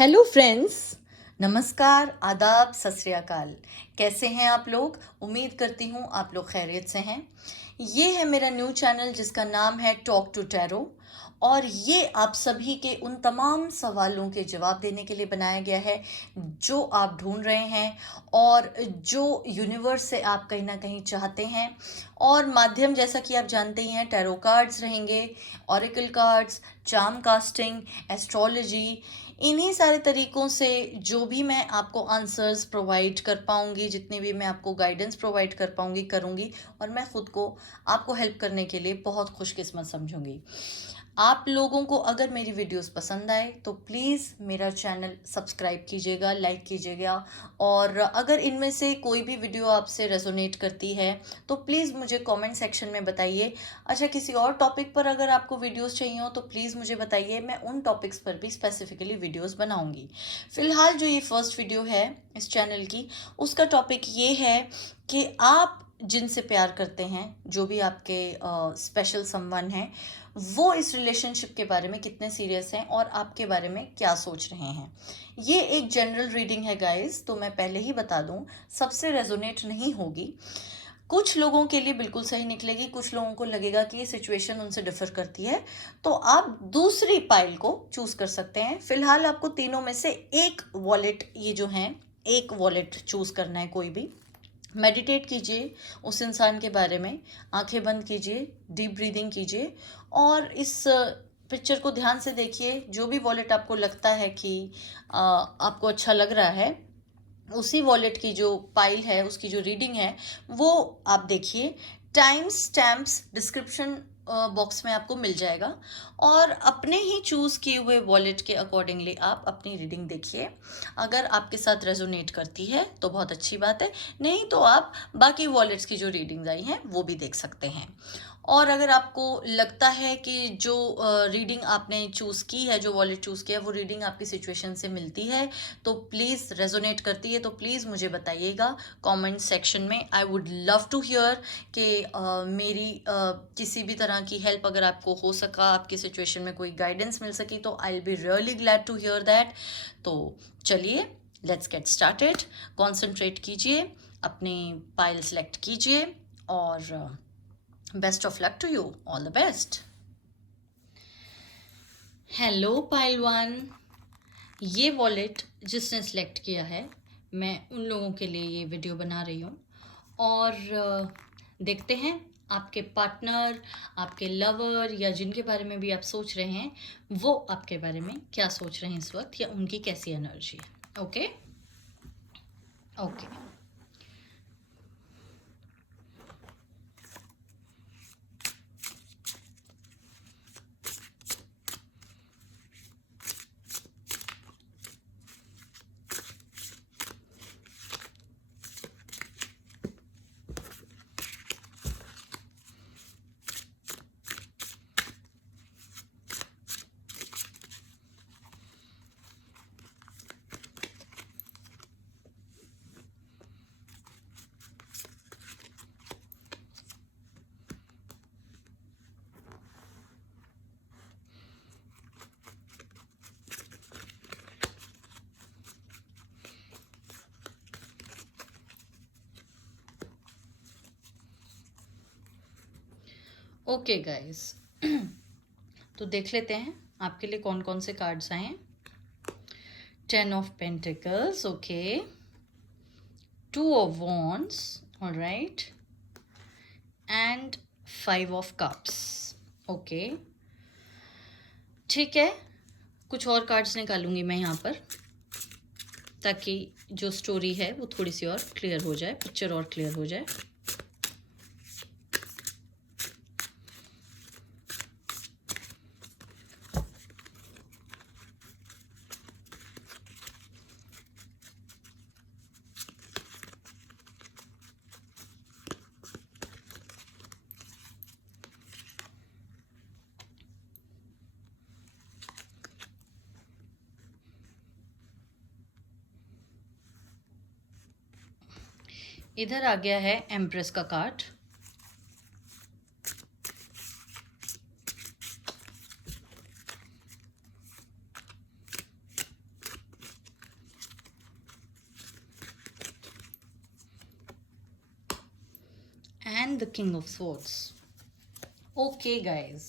Hello friends, नमस्कार, आदाब, सत श्री अकाल। कैसे हैं आप लोग? उम्मीद करती हूँ आप लोग खैरियत से हैं। ये है मेरा न्यू चैनल जिसका नाम है टॉक टू टैरो, और ये आप सभी के उन तमाम सवालों के जवाब देने के लिए बनाया गया है जो आप ढूंढ रहे हैं और जो यूनिवर्स से आप कहीं ना कहीं चाहते हैं। और माध्यम जैसा कि आप जानते ही हैं, टैरो कार्ड्स रहेंगे, auricle cards, charm casting, astrology, इन्हीं सारे तरीकों से जो भी मैं आपको आंसर्स प्रोवाइड कर पाऊंगी, जितनी भी मैं आपको गाइडेंस प्रोवाइड कर पाऊंगी करूंगी, और मैं खुद को आपको हेल्प करने के लिए बहुत खुशकिस्मत समझूंगी। आप लोगों को अगर मेरी वीडियोस पसंद आए तो प्लीज़ मेरा चैनल सब्सक्राइब कीजिएगा, लाइक कीजिएगा, और अगर इनमें से कोई भी वीडियो आपसे रेजोनेट करती है तो प्लीज़ मुझे कमेंट सेक्शन में बताइए। अच्छा, किसी और टॉपिक पर अगर आपको वीडियोस चाहिए हो तो प्लीज़ मुझे बताइए, मैं उन टॉपिक्स पर भी स्पेसिफिकली वीडियोस बनाऊंगी। फ़िलहाल जो ये फर्स्ट वीडियो है इस चैनल की, उसका टॉपिक ये है कि आप जिनसे प्यार करते हैं, जो भी आपके स्पेशल समवन हैं, वो इस रिलेशनशिप के बारे में कितने सीरियस हैं और आपके बारे में क्या सोच रहे हैं। ये एक जनरल रीडिंग है गाइस, तो मैं पहले ही बता दूं, सबसे रेजोनेट नहीं होगी। कुछ लोगों के लिए बिल्कुल सही निकलेगी, कुछ लोगों को लगेगा कि ये सिचुएशन उनसे डिफर करती है, तो आप दूसरी पाइल को चूज कर सकते हैं। फिलहाल आपको तीनों में से एक वॉलेट, ये जो है, एक वॉलेट चूज करना है कोई भी। मेडिटेट कीजिए उस इंसान के बारे में, आंखें बंद कीजिए, डीप ब्रीदिंग कीजिए, और इस पिक्चर को ध्यान से देखिए। जो भी वॉलेट आपको लगता है कि आपको अच्छा लग रहा है, उसी वॉलेट की जो पाइल है, उसकी जो रीडिंग है, वो आप देखिए। टाइम स्टैम्प्स डिस्क्रिप्शन बॉक्स में आपको मिल जाएगा, और अपने ही चूज़ किए हुए वॉलेट के अकॉर्डिंगली आप अपनी रीडिंग देखिए। अगर आपके साथ रेजोनेट करती है तो बहुत अच्छी बात है, नहीं तो आप बाकी वॉलेट्स की जो रीडिंग्स आई हैं वो भी देख सकते हैं। और अगर आपको लगता है कि जो रीडिंग आपने चूज़ की है, जो वॉलेट चूज़ किया है, वो रीडिंग आपकी सिचुएशन से मिलती है, तो प्लीज़ रेजोनेट करती है तो प्लीज़ मुझे बताइएगा कमेंट सेक्शन में। I would love to hear कि मेरी किसी भी तरह की हेल्प अगर आपको हो सका, आपकी सिचुएशन में कोई गाइडेंस मिल सकी, तो I will be really glad to hear that. तो चलिए, लेट्स गेट स्टार्टेड। कॉन्सेंट्रेट कीजिए, अपनी पाइल सेलेक्ट कीजिए, और best of luck to you, all the best. Hello pile one, ये वॉलेट जिसने सेलेक्ट किया है, मैं उन लोगों के लिए ये वीडियो बना रही हूँ। और देखते हैं आपके पार्टनर, आपके लवर, या जिनके बारे में भी आप सोच रहे हैं, वो आपके बारे में क्या सोच रहे हैं इस वक्त, या उनकी कैसी एनर्जी है। Okay okay. ओके गाइस, तो देख लेते हैं आपके लिए कौन कौन से कार्ड्स आए हैं। 10 of pentacles, okay. 2 of wands, alright, and 5 of cups, okay. ठीक है, कुछ और कार्ड्स निकालूंगी मैं यहाँ पर, ताकि जो स्टोरी है वो थोड़ी सी और क्लियर हो जाए, पिक्चर और क्लियर हो जाए। इधर आ गया है एम्प्रेस का card, and the king of swords. Okay guys,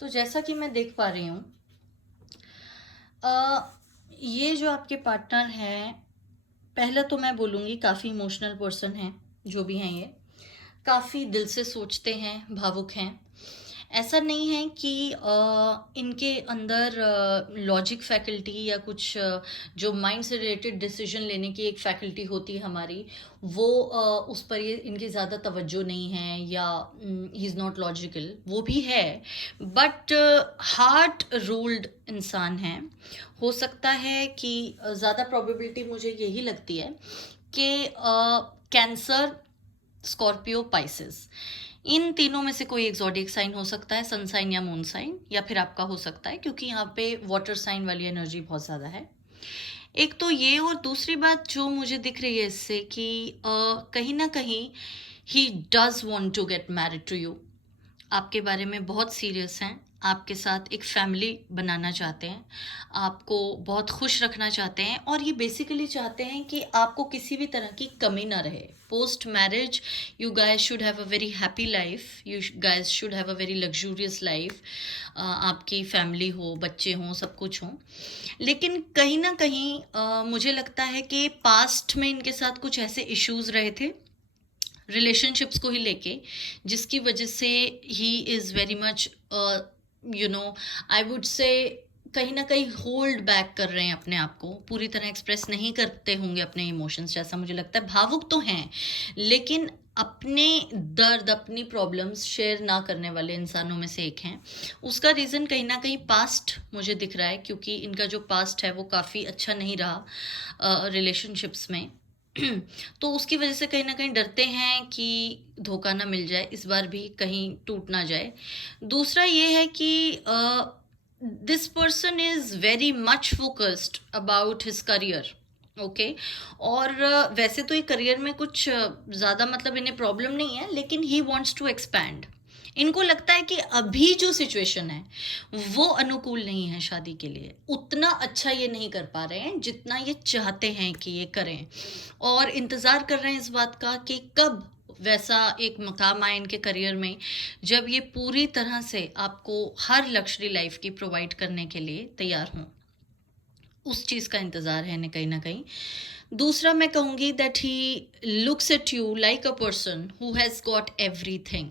तो जैसा कि मैं देख पा रही हूँ, ये जो आपके पार्टनर हैं, पहला तो मैं बोलूँगी काफ़ी इमोशनल पर्सन हैं, जो भी हैं ये काफ़ी दिल से सोचते हैं, भावुक हैं। ऐसा नहीं है कि इनके अंदर लॉजिक फैकल्टी या कुछ जो माइंड से रिलेटेड डिसीजन लेने की एक फैकल्टी होती है हमारी, वो उस पर ये इनकी ज़्यादा तवज्जो नहीं है, या ही इज़ नॉट लॉजिकल, वो भी है, बट हार्ट रूल्ड इंसान है। हो सकता है कि ज़्यादा प्रोबेबिलिटी मुझे यही लगती है कि कैंसर, स्कॉर्पियो, पाइसेस, इन तीनों में से कोई एक ज़ोडिएक साइन हो सकता है, सन साइन या मून साइन, या फिर आपका हो सकता है, क्योंकि यहाँ पे वाटर साइन वाली एनर्जी बहुत ज़्यादा है। एक तो ये, और दूसरी बात जो मुझे दिख रही है इससे कि कहीं ना कहीं he does want to get married to you, आपके बारे में बहुत सीरियस हैं, आपके साथ एक फैमिली बनाना चाहते हैं, आपको बहुत खुश रखना चाहते हैं, और ये बेसिकली चाहते हैं कि आपको किसी भी तरह की कमी ना रहे। Post marriage you guys should have a very happy life, you guys should have a very luxurious life, आपकी फैमिली हो, बच्चे हों, सब कुछ हों। लेकिन कहीं ना कहीं मुझे लगता है कि पास्ट में इनके साथ कुछ ऐसे इश्यूज़ रहे थे रिलेशनशिप्स को ही लेके, जिसकी वजह से ही is very much I would say कहीं ना कहीं होल्ड बैक कर रहे हैं अपने आप को, पूरी तरह एक्सप्रेस नहीं करते होंगे अपने इमोशंस, जैसा मुझे लगता है। भावुक तो हैं, लेकिन अपने दर्द, अपनी प्रॉब्लम्स शेयर ना करने वाले इंसानों में से एक हैं। उसका रीज़न कहीं ना कहीं पास्ट मुझे दिख रहा है, क्योंकि इनका जो पास्ट है वो काफ़ी अच्छा नहीं रहा रिलेशनशिप्स में। तो उसकी वजह से कहीं ना कहीं डरते हैं कि धोखा ना मिल जाए, इस बार भी कहीं टूट ना जाए। दूसरा ये है कि this person is very much focused about his career, okay. और वैसे तो ये करियर में कुछ ज़्यादा मतलब इन्हें प्रॉब्लम नहीं है, लेकिन ही वॉन्ट्स टू एक्सपैंड। इनको लगता है कि अभी जो सिचुएशन है वो अनुकूल नहीं है शादी के लिए, उतना अच्छा ये नहीं कर पा रहे हैं जितना ये चाहते हैं कि ये करें, और इंतज़ार कर रहे हैं इस बात का कि कब वैसा एक मकाम आए इनके करियर में जब ये पूरी तरह से आपको हर लग्जरी लाइफ की प्रोवाइड करने के लिए तैयार हों। उस चीज़ का इंतज़ार है इन्हें कहीं ना कहीं। दूसरा मैं कहूँगी that he looks at you like a person who has got everything.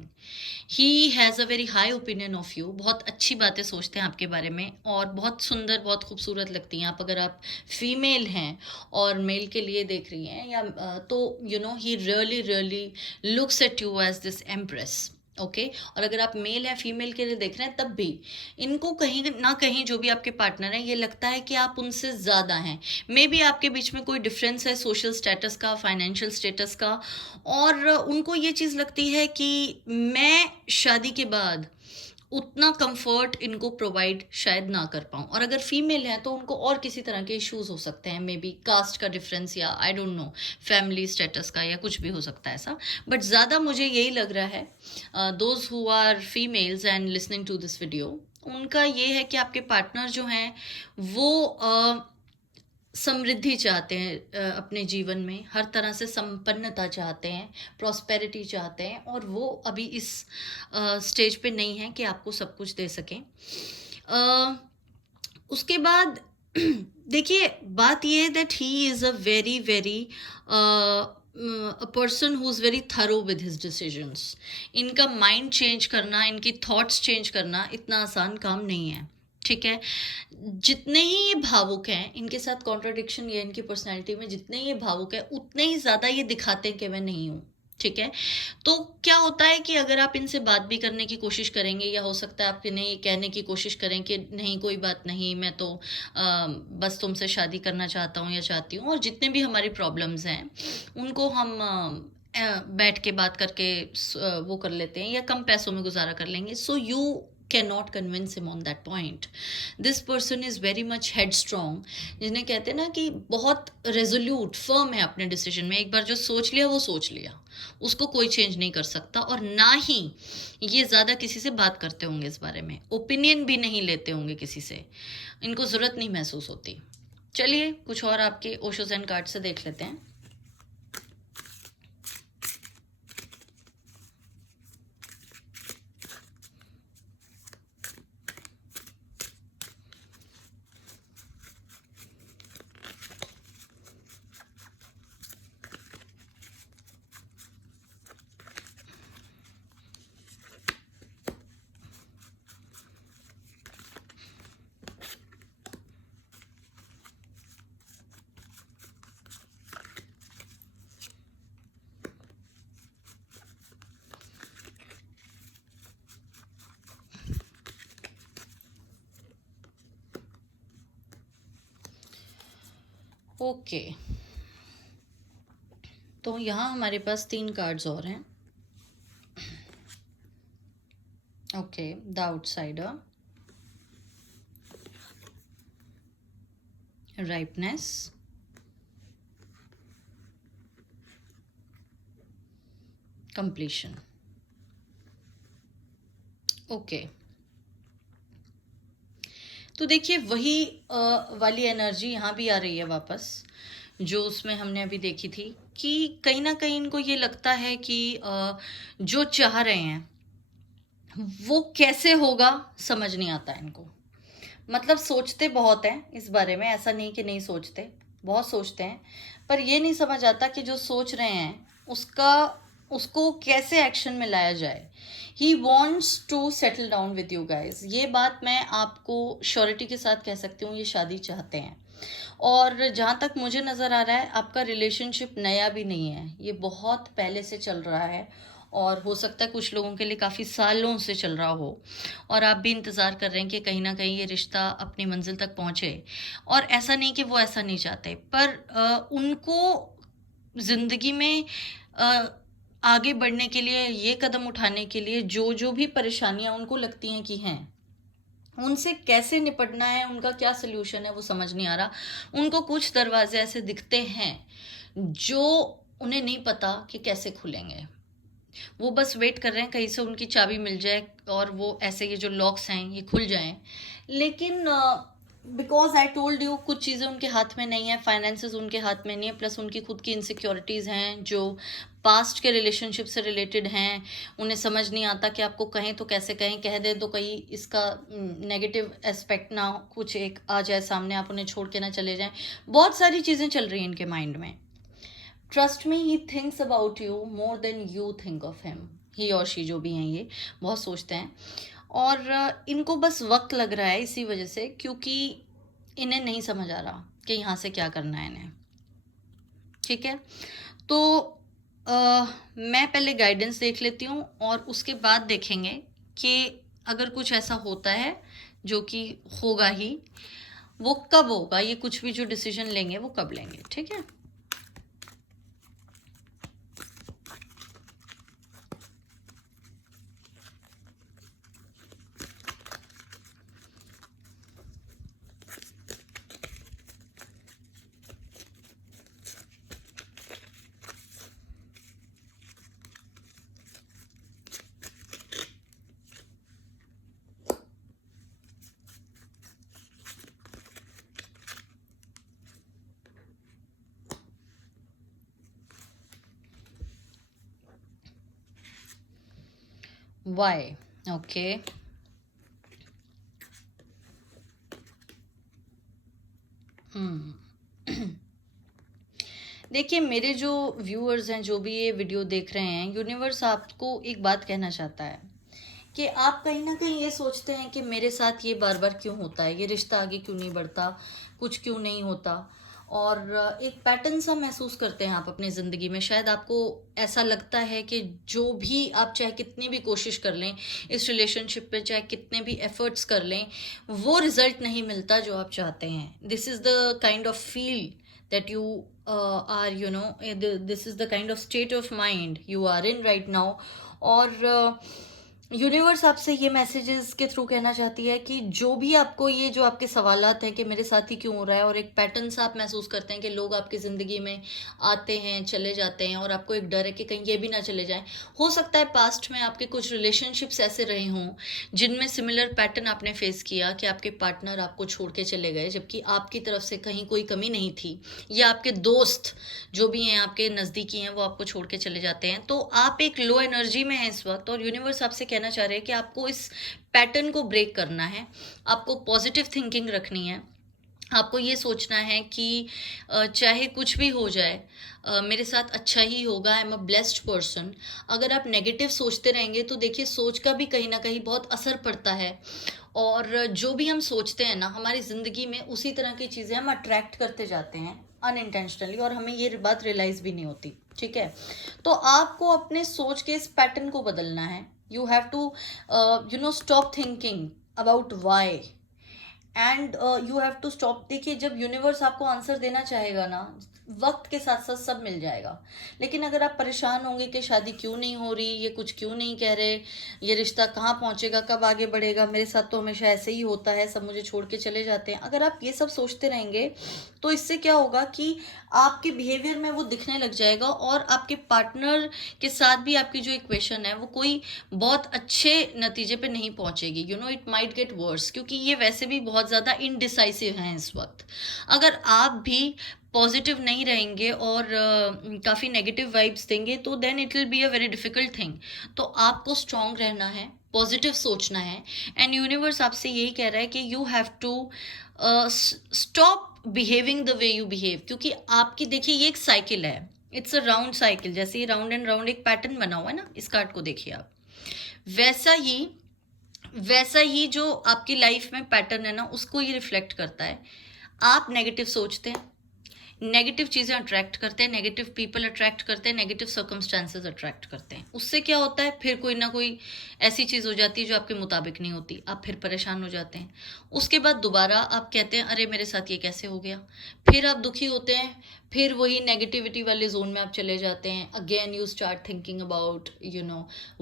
He has a very high opinion of you, बहुत अच्छी बातें सोचते हैं आपके बारे में, और बहुत सुंदर, बहुत खूबसूरत लगती हैं आप। अगर आप फीमेल हैं और मेल के लिए देख रही हैं, या तो you know he really really looks at you as this empress, okay. और अगर आप मेल या फीमेल के लिए देख रहे हैं, तब भी इनको कहीं ना कहीं, जो भी आपके पार्टनर हैं, ये लगता है कि आप उनसे ज़्यादा हैं। मे बी आपके बीच में कोई डिफरेंस है सोशल स्टेटस का, फाइनेंशियल स्टेटस का, और उनको ये चीज़ लगती है कि मैं शादी के बाद उतना कंफर्ट इनको प्रोवाइड शायद ना कर पाऊँ। और अगर फीमेल हैं तो उनको और किसी तरह के इश्यूज हो सकते हैं, मे बी कास्ट का डिफरेंस, या I don't know, family status का, या कुछ भी हो सकता है ऐसा। बट ज़्यादा मुझे यही लग रहा है, those who are females and listening to this video, उनका ये है कि आपके पार्टनर जो हैं वो समृद्धि चाहते हैं, अपने जीवन में हर तरह से संपन्नता चाहते हैं, प्रॉस्पेरिटी चाहते हैं, और वो अभी इस स्टेज पे नहीं है कि आपको सब कुछ दे सकें। उसके बाद देखिए, बात ये है that he is a very very a person who is very thorough with his decisions. इनका माइंड चेंज करना, इनकी थॉट्स चेंज करना इतना आसान काम नहीं है, ठीक है। जितने ही ये भावुक हैं, इनके साथ कॉन्ट्राडिक्शन ये इनकी पर्सनैलिटी में, जितने ये भावुक है उतने ही ज़्यादा ये दिखाते हैं कि मैं नहीं हूँ, ठीक है। तो क्या होता है कि अगर आप इनसे बात भी करने की कोशिश करेंगे, या हो सकता है आप इन्हें ये कहने की कोशिश करें कि नहीं कोई बात नहीं, मैं तो बस तुमसे शादी करना चाहता हूँ या चाहती हूँ, और जितने भी हमारी प्रॉब्लम्स हैं उनको हम बैठ के बात करके वो कर लेते हैं, या कम पैसों में गुजारा कर लेंगे। So you cannot convince him on that point. This person is very much headstrong, जिन्हें कहते हैं ना कि बहुत रेजोल्यूट, फर्म है अपने डिसीजन में। एक बार जो सोच लिया वो सोच लिया, उसको कोई चेंज नहीं कर सकता, और ना ही ये ज़्यादा किसी से बात करते होंगे इस बारे में, ओपिनियन भी नहीं लेते होंगे किसी से, इनको ज़रूरत नहीं महसूस होती। चलिए कुछ और आपके ओशो ज़ेन कार्ड से देख लेते हैं। ओके, तो यहाँ हमारे पास 3 कार्ड्स और हैं. Okay, the outsider, ripeness, completion. Okay, तो देखिए वही वाली एनर्जी यहाँ भी आ रही है वापस, जो उसमें हमने अभी देखी थी कि कहीं ना कहीं इनको ये लगता है कि जो चाह रहे हैं वो कैसे होगा समझ नहीं आता इनको. मतलब सोचते बहुत हैं इस बारे में, ऐसा नहीं कि नहीं सोचते, बहुत सोचते हैं, पर ये नहीं समझ आता कि जो सोच रहे हैं उसका उसको कैसे एक्शन में लाया जाए. He wants to settle down with you guys. ये बात मैं आपको श्योरिटी के साथ कह सकती हूँ, ये शादी चाहते हैं. और जहाँ तक मुझे नज़र आ रहा है आपका रिलेशनशिप नया भी नहीं है, ये बहुत पहले से चल रहा है, और हो सकता है कुछ लोगों के लिए काफ़ी सालों से चल रहा हो, और आप भी इंतज़ार कर रहे हैं कि कहीं ना कहीं ये रिश्ता अपनी मंजिल तक पहुँचे. और ऐसा नहीं कि वो ऐसा नहीं चाहते, पर उनको ज़िंदगी में आगे बढ़ने के लिए, ये कदम उठाने के लिए जो जो भी परेशानियां उनको लगती हैं कि हैं, उनसे कैसे निपटना है, उनका क्या सल्यूशन है, वो समझ नहीं आ रहा. उनको कुछ दरवाजे ऐसे दिखते हैं जो उन्हें नहीं पता कि कैसे खुलेंगे. वो बस वेट कर रहे हैं कहीं से उनकी चाबी मिल जाए और वो ऐसे ये जो लॉक्स हैं ये खुल जाएं. लेकिन बिकॉज आई टोल्ड यू, कुछ चीज़ें उनके हाथ में नहीं है, फाइनेंसेस उनके हाथ में नहीं है, प्लस उनकी खुद की इनसिक्योरिटीज़ हैं जो पास्ट के रिलेशनशिप से रिलेटेड हैं. उन्हें समझ नहीं आता कि आपको कहें तो कैसे कहें, कह दे तो कहीं इसका नेगेटिव एस्पेक्ट ना कुछ एक आ जाए सामने, आप उन्हें छोड़ के ना चले जाएं. बहुत सारी चीज़ें चल रही हैं इनके माइंड में. Trust me, he thinks about you more than you think of him. He और शी जो भी हैं ये बहुत सोचते हैं, और इनको बस वक्त लग रहा है इसी वजह से, क्योंकि इन्हें नहीं समझ आ रहा कि यहाँ से क्या करना है इन्हें. ठीक है, तो मैं पहले गाइडेंस देख लेती हूँ और उसके बाद देखेंगे कि अगर कुछ ऐसा होता है, जो कि होगा ही, वो कब होगा, ये कुछ भी जो डिसीजन लेंगे वो कब लेंगे. ठीक है, वाई. ओके, देखिए मेरे जो व्यूअर्स हैं, जो भी ये वीडियो देख रहे हैं, यूनिवर्स आपको एक बात कहना चाहता है कि आप कहीं ना कहीं ये सोचते हैं कि मेरे साथ ये बार बार क्यों होता है, ये रिश्ता आगे क्यों नहीं बढ़ता, कुछ क्यों नहीं होता. और एक पैटर्न सा महसूस करते हैं आप अपनी ज़िंदगी में. शायद आपको ऐसा लगता है कि जो भी आप चाहे कितनी भी कोशिश कर लें इस रिलेशनशिप पे, चाहे कितने भी एफर्ट्स कर लें, वो रिजल्ट नहीं मिलता जो आप चाहते हैं. This is the kind of feel that you are, you know, this is the kind of state of mind you are in right now. और यूनिवर्स आपसे ये मैसेजेस के थ्रू कहना चाहती है कि जो भी आपको ये जो आपके सवालात हैं कि मेरे साथ ही क्यों हो रहा है, और एक पैटर्न सा आप महसूस करते हैं कि लोग आपकी ज़िंदगी में आते हैं चले जाते हैं, और आपको एक डर है कि कहीं ये भी ना चले जाएं. हो सकता है पास्ट में आपके कुछ रिलेशनशिप्स ऐसे रहे हों जिनमें सिमिलर पैटर्न आपने फेस किया कि आपके पार्टनर आपको छोड़ के चले गए, जबकि आपकी तरफ से कहीं कोई कमी नहीं थी, या आपके दोस्त जो भी हैं आपके नज़दीकी हैं वो आपको छोड़ के चले जाते हैं. तो आप एक लो एनर्जी में हैं इस वक्त, और यूनिवर्स आपसे कहना चाह रहे हैं कि आपको इस पैटर्न को ब्रेक करना है, आपको पॉजिटिव थिंकिंग रखनी है, आपको ये सोचना है कि चाहे कुछ भी हो जाए मेरे साथ अच्छा ही होगा, I am a blessed person. अगर आप नेगेटिव सोचते रहेंगे तो देखिए सोच का भी कहीं ना कहीं बहुत असर पड़ता है, और जो भी हम सोचते हैं ना हमारी ज़िंदगी में उसी तरह की चीज़ें हम अट्रैक्ट करते जाते हैं अनइंटेंशनली, और हमें ये बात रियलाइज़ भी नहीं होती. ठीक है, तो आपको अपने सोच के इस पैटर्न को बदलना है. You have to stop thinking about why and you have to stop. देखिए, जब यूनिवर्स आपको आंसर देना चाहेगा ना, वक्त के साथ साथ सब मिल जाएगा. लेकिन अगर आप परेशान होंगे कि शादी क्यों नहीं हो रही, ये कुछ क्यों नहीं कह रहे, ये रिश्ता कहाँ पहुँचेगा, कब आगे बढ़ेगा, मेरे साथ तो हमेशा ऐसे ही होता है, सब मुझे छोड़ के चले जाते हैं, अगर आप ये सब सोचते रहेंगे तो इससे क्या होगा कि आपके बिहेवियर में वो दिखने लग जाएगा, और आपके पार्टनर के साथ भी आपकी जो इक्वेशन है वो कोई बहुत अच्छे नतीजे पे नहीं पहुंचेगी. You know, it might get worse, क्योंकि ये वैसे भी बहुत ज़्यादा इनडिसाइसिव हैं इस वक्त. अगर आप भी पॉजिटिव नहीं रहेंगे और काफ़ी नेगेटिव वाइब्स देंगे तो then it will be a very difficult thing. तो आपको स्ट्रांग रहना है, पॉजिटिव सोचना है, एंड यूनिवर्स आपसे यही कह रहा है कि you have to stop behaving the way you behave. क्योंकि आपकी, देखिए, ये एक साइकिल है, इट्स अ राउंड साइकिल. जैसे ये राउंड एंड राउंड एक पैटर्न बना हुआ है ना, इस कार्ड को देखिए आप, वैसा ही जो आपकी लाइफ में पैटर्न है ना, उसको ये रिफ्लेक्ट करता है. आप नेगेटिव सोचते हैं, नेगेटिव चीज़ें अट्रैक्ट करते हैं, नेगेटिव पीपल अट्रैक्ट करते हैं, नेगेटिव सर्कमस्टांसेस अट्रैक्ट करते हैं. उससे क्या होता है, फिर कोई ना कोई ऐसी चीज़ हो जाती है जो आपके मुताबिक नहीं होती, आप फिर परेशान हो जाते हैं. उसके बाद दोबारा आप कहते हैं अरे मेरे साथ ये कैसे हो गया, फिर आप दुखी होते हैं, फिर वही नेगेटिविटी वाले जोन में आप चले जाते हैं. Again you start thinking about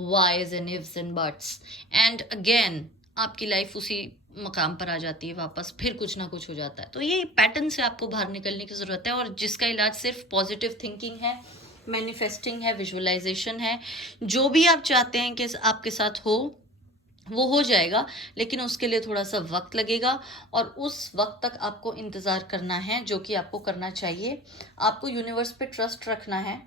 whys and ifs and buts, and again आपकी लाइफ उसी मकाम पर आ जाती है वापस, फिर कुछ ना कुछ हो जाता है. तो ये पैटर्न से आपको बाहर निकलने की ज़रूरत है, और जिसका इलाज सिर्फ पॉजिटिव थिंकिंग है, मैनिफेस्टिंग है, विजुअलाइजेशन है. जो भी आप चाहते हैं कि आपके साथ हो वो हो जाएगा, लेकिन उसके लिए थोड़ा सा वक्त लगेगा, और उस वक्त तक आपको इंतज़ार करना है, जो कि आपको करना चाहिए. आपको यूनिवर्स पे ट्रस्ट रखना है,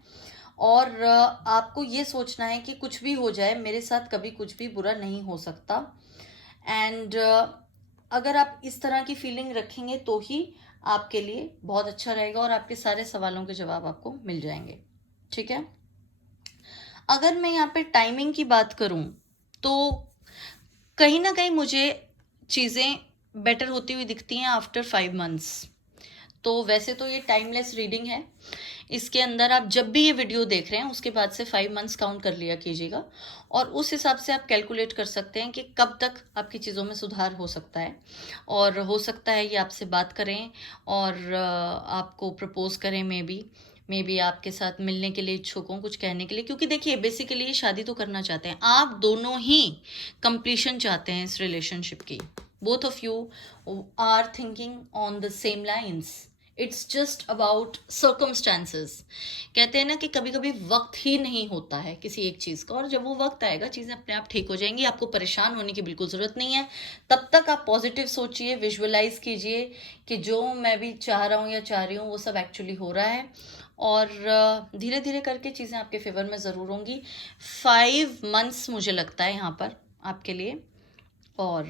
और आपको ये सोचना है कि कुछ भी हो जाए मेरे साथ कभी कुछ भी बुरा नहीं हो सकता. एंड अगर आप इस तरह की फीलिंग रखेंगे तो ही आपके लिए बहुत अच्छा रहेगा, और आपके सारे सवालों के जवाब आपको मिल जाएंगे. ठीक है. अगर मैं यहाँ पे टाइमिंग की बात करूँ तो कहीं ना कहीं मुझे चीज़ें बेटर होती हुई दिखती हैं आफ्टर 5 मंथ्स. तो वैसे तो ये टाइमलेस रीडिंग है, इसके अंदर आप जब भी ये वीडियो देख रहे हैं उसके बाद से 5 मंथ्स काउंट कर लिया कीजिएगा, और उस हिसाब से आप कैलकुलेट कर सकते हैं कि कब तक आपकी चीज़ों में सुधार हो सकता है. और हो सकता है ये आपसे बात करें और आपको प्रपोज करें, मे बी आपके साथ मिलने के लिए इच्छुक हों, कुछ कहने के लिए. क्योंकि देखिए, बेसिकली ये शादी तो करना चाहते हैं, आप दोनों ही कंप्लीशन चाहते हैं इस रिलेशनशिप की. Both of you are thinking on the same lines. It's just about circumstances. कहते हैं ना कि कभी कभी वक्त ही नहीं होता है किसी एक चीज़ का, और जब वो वक्त आएगा चीज़ें अपने आप ठीक हो जाएंगी. आपको परेशान होने की बिल्कुल ज़रूरत नहीं है. तब तक आप पॉजिटिव सोचिए, विजुअलाइज कीजिए कि जो मैं भी चाह रहा हूँ या चाह रही हूँ वो सब एक्चुअली हो रहा है, और धीरे धीरे करके चीज़ें आपके फेवर में ज़रूर होंगी. 5 मंथ्स मुझे लगता है यहाँ पर आपके लिए, और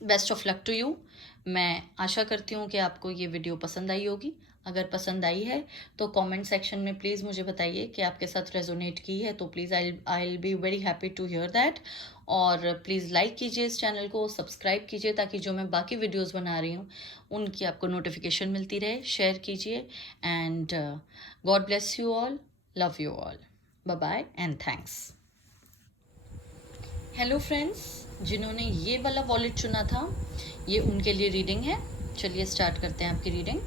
best of luck to you. मैं आशा करती हूँ कि आपको ये वीडियो पसंद आई होगी. अगर पसंद आई है तो कमेंट सेक्शन में प्लीज़ मुझे बताइए कि आपके साथ रेजोनेट की है, तो please I will be very happy to hear that. और प्लीज़ लाइक कीजिए इस चैनल को, सब्सक्राइब कीजिए, ताकि जो मैं बाकी वीडियोस बना रही हूँ उनकी आपको नोटिफिकेशन मिलती रहे. शेयर कीजिए, and God bless you all. Love you all. Bye bye and thanks. Hello friends, जिन्होंने ये वाला वॉलेट चुना था, ये उनके लिए रीडिंग है. चलिए स्टार्ट करते हैं आपकी reading.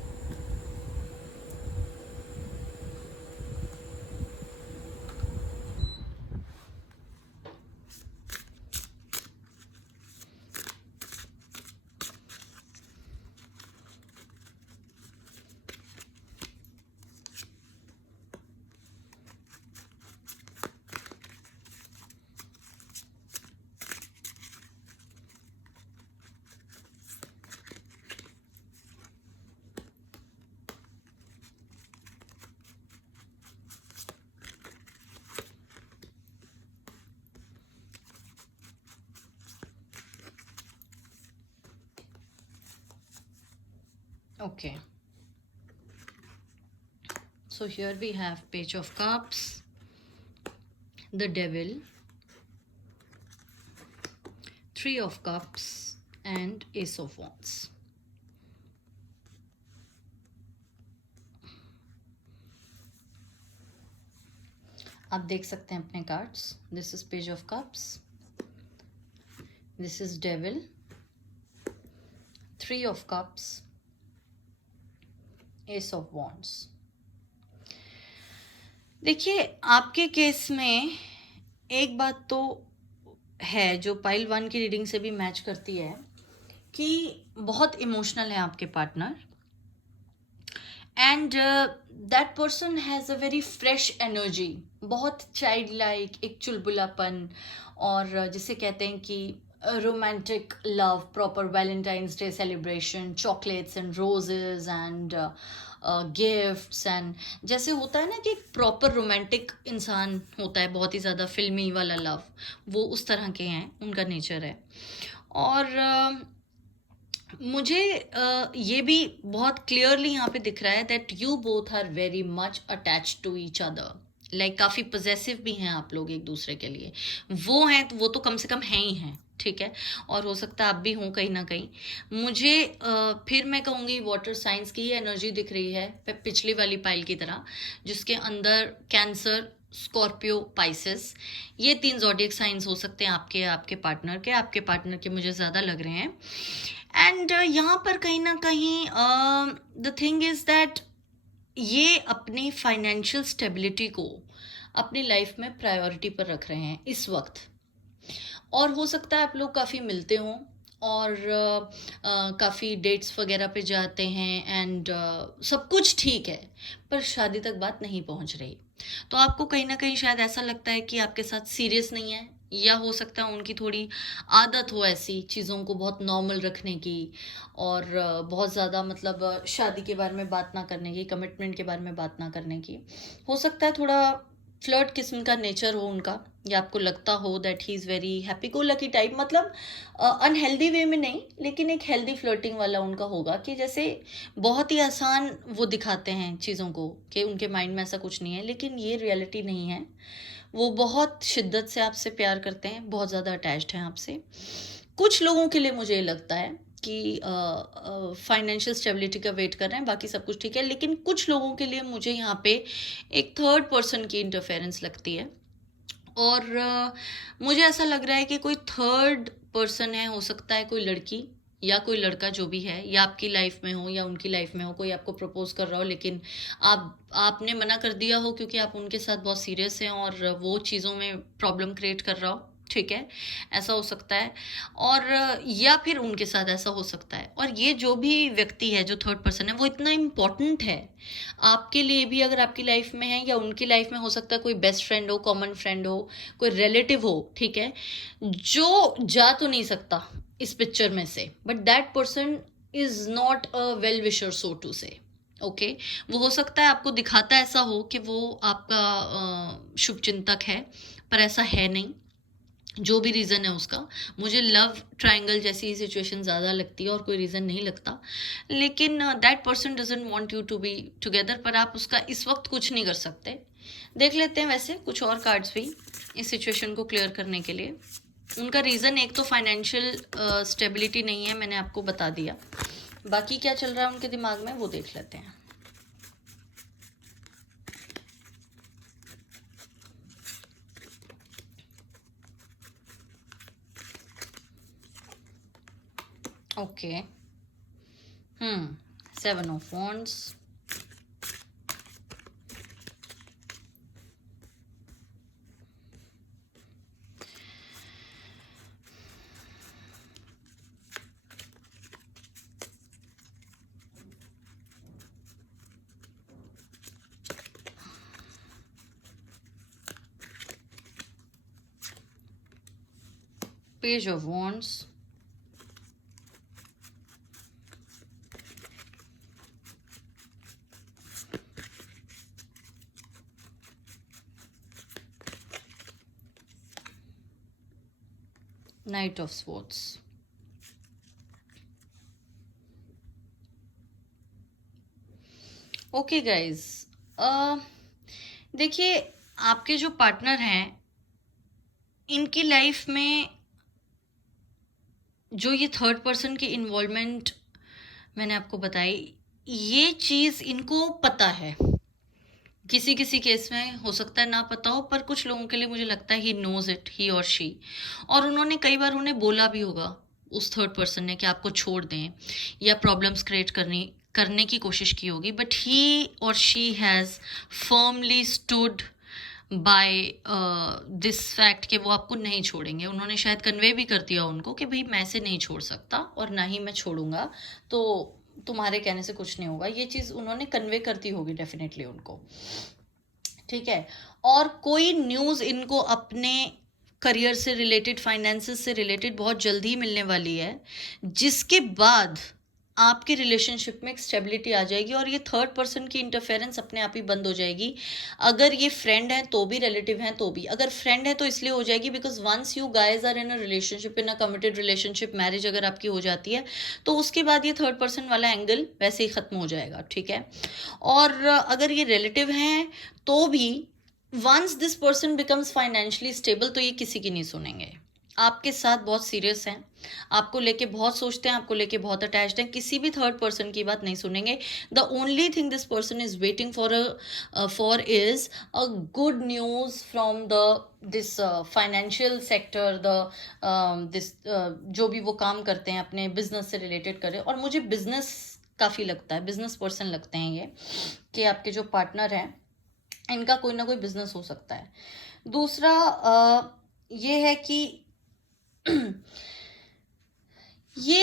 Okay. So here we have Page of Cups, the Devil, 3 of Cups, and Ace of Wands. आप देख सकते हैं अपने cards. This is page of cups, this is devil, 3 of cups, Ace of wands. देखिए, आपके case में एक बात तो है जो पाइल 1 की रीडिंग से भी मैच करती है कि बहुत इमोशनल है आपके partner, and that person has a very fresh energy, बहुत चाइल्ड लाइक, एक चुलबुलापन, और जिसे कहते हैं कि romantic love, proper Valentine's day celebration, chocolates and roses and gifts, and जैसे होता है ना कि एक प्रॉपर रोमांटिक इंसान होता है, बहुत ही ज़्यादा फिल्मी वाला लव, वो उस तरह के हैं, उनका नेचर है। और मुझे ये भी बहुत क्लियरली यहाँ पे दिख रहा है that you both are very much attach to each other, like काफ़ी पॉजेसिव भी हैं आप लोग एक दूसरे के लिए। वो हैं तो वो तो कम से कम हैं ही हैं, ठीक है, और हो सकता है आप भी हों कहीं ना कहीं। मुझे फिर मैं कहूँगी वाटर साइंस की ही एनर्जी दिख रही है पिछली वाली पाइल की तरह, जिसके अंदर कैंसर, स्कॉर्पियो, पाइसेस, ये 3 ज़ोडिएक साइंस हो सकते हैं आपके पार्टनर के मुझे ज़्यादा लग रहे हैं। एंड यहाँ पर कहीं ना कहीं द थिंग इज़ दैट ये अपनी फाइनेंशियल स्टेबिलिटी को अपनी लाइफ में प्रायोरिटी पर रख रहे हैं इस वक्त। और हो सकता है आप लोग काफ़ी मिलते हों और काफ़ी डेट्स वगैरह पे जाते हैं, एंड सब कुछ ठीक है, पर शादी तक बात नहीं पहुंच रही। तो आपको कहीं ना कहीं शायद ऐसा लगता है कि आपके साथ सीरियस नहीं है, या हो सकता है उनकी थोड़ी आदत हो ऐसी चीज़ों को बहुत नॉर्मल रखने की, और बहुत ज़्यादा मतलब शादी के बारे में बात ना करने की, कमिटमेंट के बारे में बात ना करने की। हो सकता है थोड़ा फ्लर्ट किस्म का नेचर हो उनका, या आपको लगता हो that he is very happy go lucky type, मतलब अनहेल्दी वे में नहीं, लेकिन एक हेल्दी फ्लर्टिंग वाला उनका होगा कि जैसे बहुत ही आसान वो दिखाते हैं चीज़ों को कि उनके माइंड में ऐसा कुछ नहीं है, लेकिन ये रियलिटी नहीं है। वो बहुत शिद्दत से आपसे प्यार करते हैं, बहुत ज़्यादा अटैच्ड हैं आपसे। कुछ लोगों के लिए मुझे लगता है कि फाइनेंशियल स्टेबिलिटी का वेट कर रहे हैं, बाकी सब कुछ ठीक है, लेकिन कुछ लोगों के लिए मुझे यहाँ पे एक थर्ड पर्सन की इंटरफेरेंस लगती है। और मुझे ऐसा लग रहा है कि कोई थर्ड पर्सन है, हो सकता है कोई लड़की या कोई लड़का, जो भी है, या आपकी लाइफ में हो या उनकी लाइफ में हो, कोई आपको प्रपोज कर रहा हो, लेकिन आपने मना कर दिया हो क्योंकि आप उनके साथ बहुत सीरियस हैं और वो चीज़ों में प्रॉब्लम क्रिएट कर रहा हो, ठीक है, ऐसा हो सकता है। और या फिर उनके साथ ऐसा हो सकता है। और ये जो भी व्यक्ति है, जो थर्ड पर्सन है, वो इतना इम्पॉर्टेंट है आपके लिए भी, अगर आपकी लाइफ में है, या उनकी लाइफ में हो सकता है कोई बेस्ट फ्रेंड हो, कॉमन फ्रेंड हो, कोई रिलेटिव हो, ठीक है, जो जा तो नहीं सकता इस पिक्चर में से, but that person is not a well wisher, so to say, okay. वो हो सकता है आपको दिखाता ऐसा हो कि वो आपका शुभ चिंतक है, पर ऐसा है नहीं, जो भी रीज़न है उसका। मुझे लव ट्रायंगल जैसी सिचुएशन ज़्यादा लगती है और कोई रीज़न नहीं लगता, लेकिन that person doesn't want you to be together, पर आप उसका इस वक्त कुछ नहीं कर सकते। देख लेते हैं वैसे कुछ और कार्ड्स भी इस सिचुएशन को क्लियर करने के लिए। उनका रीज़न एक तो फाइनेंशियल स्टेबिलिटी नहीं है, मैंने आपको बता दिया। बाकी क्या चल रहा है उनके दिमाग में वो देख लेते हैं। Okay, 7 of wands, Page of wands, Knight of swords। Okay guys, देखिए आपके जो पार्टनर हैं, इनकी लाइफ में जो ये थर्ड पर्सन की इन्वॉल्वमेंट मैंने आपको बताई, ये चीज़ इनको पता है। किसी किसी केस में हो सकता है ना पता हो, पर कुछ लोगों के लिए मुझे लगता है ही नोज इट, ही और शी, और उन्होंने कई बार उन्हें बोला भी होगा उस थर्ड पर्सन ने कि आपको छोड़ दें या प्रॉब्लम्स क्रिएट करने की कोशिश की होगी, बट ही और she has firmly stood by this fact कि वो आपको नहीं छोड़ेंगे। उन्होंने शायद कन्वे भी कर दिया उनको कि भाई मैं से नहीं छोड़ सकता और ना ही मैं छोड़ूंगा, तो तुम्हारे कहने से कुछ नहीं होगा। ये चीज़ उन्होंने कन्वे करती होगी डेफिनेटली उनको, ठीक है। और कोई न्यूज़ इनको अपने करियर से रिलेटेड, फाइनेंसेस से रिलेटेड बहुत जल्दी ही मिलने वाली है, जिसके बाद आपके रिलेशनशिप में एक स्टेबिलिटी आ जाएगी और ये थर्ड पर्सन की इंटरफेरेंस अपने आप ही बंद हो जाएगी। अगर ये फ्रेंड है तो भी, रिलेटिव हैं तो भी। अगर फ्रेंड है तो इसलिए हो जाएगी because once you guys are in a relationship, in a committed relationship, marriage अगर आपकी हो जाती है तो उसके बाद ये थर्ड पर्सन वाला एंगल वैसे ही ख़त्म हो जाएगा, ठीक है। और अगर ये रिलेटिव हैं तो भी once this person becomes financially stable तो ये किसी की नहीं सुनेंगे। आपके साथ बहुत सीरियस हैं, आपको लेके बहुत सोचते हैं, आपको लेके बहुत अटैच्ड हैं, किसी भी थर्ड पर्सन की बात नहीं सुनेंगे। The only thing this person is waiting for is a good news from the this financial sector, the this जो भी वो काम करते हैं अपने बिजनेस से रिलेटेड करें। और मुझे बिजनेस काफ़ी लगता है, बिजनेस पर्सन लगते हैं ये, कि आपके जो पार्टनर हैं इनका कोई ना कोई बिजनेस हो सकता है। दूसरा ये है कि ये